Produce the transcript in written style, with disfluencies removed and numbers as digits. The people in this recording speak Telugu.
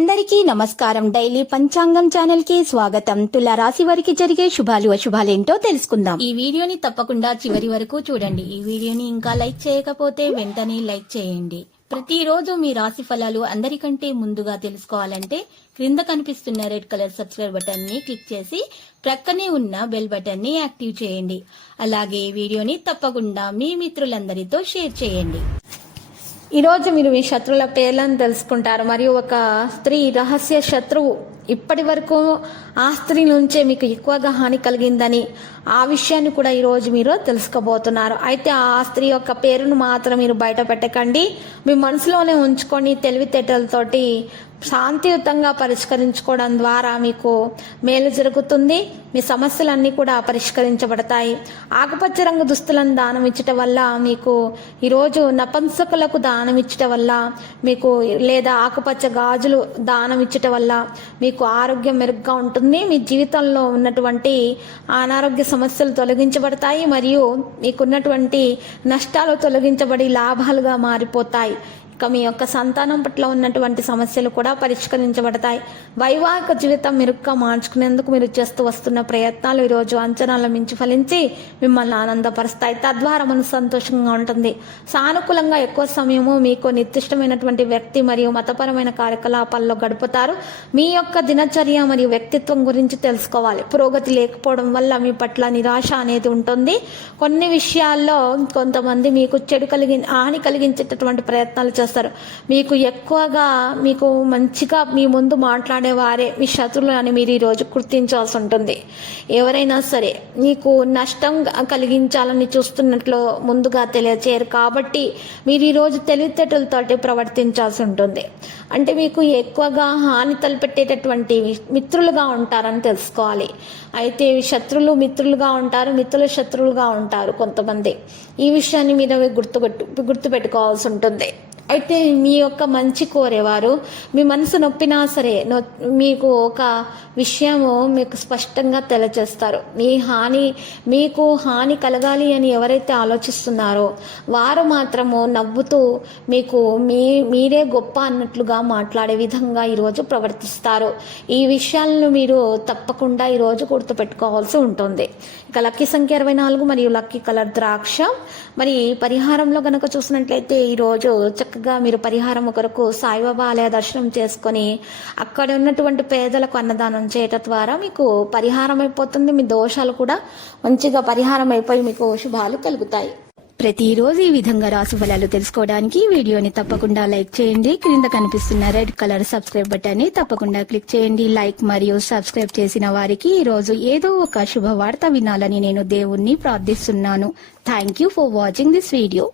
అందరికీ నమస్కారం. డైలీ పంచాంగం ఛానల్ కి స్వాగతం. తుల రాశి వారికి జరిగే శుభాలు అశుభాలేంటో తెలుసుకుందాం. ఈ వీడియోని తప్పకుండా చివరి వరకు చూడండి. ఈ వీడియోని ఇంకా లైక్ చేయకపోతే వెంటనే లైక్ చేయండి. ప్రతిరోజు మీ రాశి ఫలాలు అందరికంటే ముందుగా తెలుసుకోవాలంటే క్రింద కనిపిస్తున్న రెడ్ కలర్ సబ్స్క్రైబ్ బటన్ ని క్లిక్ చేసి ప్రక్కనే ఉన్న బెల్ బటన్ ని యాక్టివ్ చేయండి. అలాగే వీడియోని తప్పకుండా మీ మిత్రులందరితో షేర్ చేయండి. ఈరోజు మీరు మీ శత్రువుల పేర్లను తెలుసుకుంటారు. మరియు ఒక స్త్రీ రహస్య శత్రువు ఇప్పటి వరకు ఆ స్త్రీ నుంచే మీకు ఎక్కువగా హాని కలిగిందని ఆ విషయాన్ని కూడా ఈరోజు మీరు తెలుసుకోబోతున్నారు. అయితే ఆ స్త్రీ యొక్క పేరును మాత్రం మీరు బయట పెట్టకండి. మీ మనసులోనే ఉంచుకొని తెలివితేటలతోటి శాంతియుతంగా పరిష్కరించుకోవడం ద్వారా మీకు మేలు జరుగుతుంది. మీ సమస్యలన్నీ కూడా పరిష్కరించబడతాయి. ఆకుపచ్చ రంగు దుస్తులను దానం ఇచ్చటం వల్ల మీకు ఈరోజు నపంసకులకు దానం ఇచ్చటం వల్ల మీకు, లేదా ఆకుపచ్చ గాజులు దానం ఇచ్చటం వల్ల మీకు ఆరోగ్యం మెరుగ్గా ఉంటుంది. మీ జీవితంలో ఉన్నటువంటి అనారోగ్య సమస్యలు తొలగించబడతాయి. మరియు మీకున్నటువంటి నష్టాలు తొలగించబడి లాభాలుగా మారిపోతాయి. ఇక మీ యొక్క సంతానం పట్ల ఉన్నటువంటి సమస్యలు కూడా పరిష్కరించబడతాయి. వైవాహిక జీవితం మెరుగ్గా మార్చుకునేందుకు మీరు చేస్తూ వస్తున్న ప్రయత్నాలు ఈరోజు అంచనాల మించి ఫలించి మిమ్మల్ని ఆనందపరుస్తాయి. తద్వారా మనసు సంతోషంగా ఉంటుంది. సానుకూలంగా ఎక్కువ సమయము మీకు నిర్దిష్టమైనటువంటి వ్యక్తి మరియు మతపరమైన కార్యకలాపాల్లో గడుపుతారు. మీ యొక్క దినచర్య మరియు వ్యక్తిత్వం గురించి తెలుసుకోవాలి. పురోగతి లేకపోవడం వల్ల మీ పట్ల నిరాశ అనేది ఉంటుంది. కొన్ని విషయాల్లో కొంతమంది మీకు హాని కలిగించేటటువంటి ప్రయత్నాలు చేస్తారు. మీకు ఎక్కువగా మీకు మంచిగా మీ ముందు మాట్లాడే వారే మీ శత్రువులు అని మీరు ఈరోజు గుర్తించాల్సి ఉంటుంది. ఎవరైనా సరే మీకు నష్టం కలిగించాలని చూస్తున్నట్లు ముందుగా తెలియచేయరు. కాబట్టి మీరు ఈరోజు తెలివితేటలతోటి ప్రవర్తించాల్సి ఉంటుంది. అంటే మీకు ఎక్కువగా హాని తలపెట్టేటటువంటి మిత్రులుగా ఉంటారని తెలుసుకోవాలి. అయితే శత్రువులు మిత్రులుగా ఉంటారు, మిత్రులు శత్రువులుగా ఉంటారు కొంతమంది. ఈ విషయాన్ని మీద గుర్తుపెట్టుకోవాల్సి ఉంటుంది. అయితే మీ యొక్క మంచి కోరేవారు మీ మనసు నొప్పినా సరే మీకు ఒక విషయము మీకు స్పష్టంగా తెలియజేస్తారు. మీకు హాని కలగాలి అని ఎవరైతే ఆలోచిస్తున్నారో వారు మాత్రము నవ్వుతూ మీకు మీరే గొప్ప అన్నట్లుగా మాట్లాడే విధంగా ఈరోజు ప్రవర్తిస్తారు. ఈ విషయాలను మీరు తప్పకుండా ఈరోజు గుర్తుపెట్టుకోవాల్సి ఉంటుంది. ఇక లక్కీ సంఖ్య 24 మరియు లక్కీ కలర్ ద్రాక్ష. మరి పరిహారంలో కనుక చూసినట్లయితే ఈరోజు చక్కగా మీరు పరిహారం కొరకు సాయిబాబా ఆలయ దర్శనం చేసుకొని అక్కడ ఉన్నటువంటి పేదలకు అన్నదానం చేయటం ద్వారా మీకు పరిహారం అయిపోతుంది. మీ దోషాలు కూడా మంచిగా పరిహారం అయిపోయి మీకు శుభాలు కలుగుతాయి. ప్రతిరోజు ఈ విధంగా రాశి ఫలాలు తెలుసుకోవడానికి వీడియోని తప్పకుండా లైక్ చేయండి. క్రింద కనిపిస్తున్న రెడ్ కలర్ సబ్స్క్రైబ్ బటన్ ని తప్పకుండా క్లిక్ చేయండి. లైక్ మరియు సబ్స్క్రైబ్ చేసిన వారికి ఈ రోజు ఏదో ఒక శుభవార్త వినాలని నేను దేవుణ్ణి ప్రార్థిస్తున్నాను. Thank you for watching this video.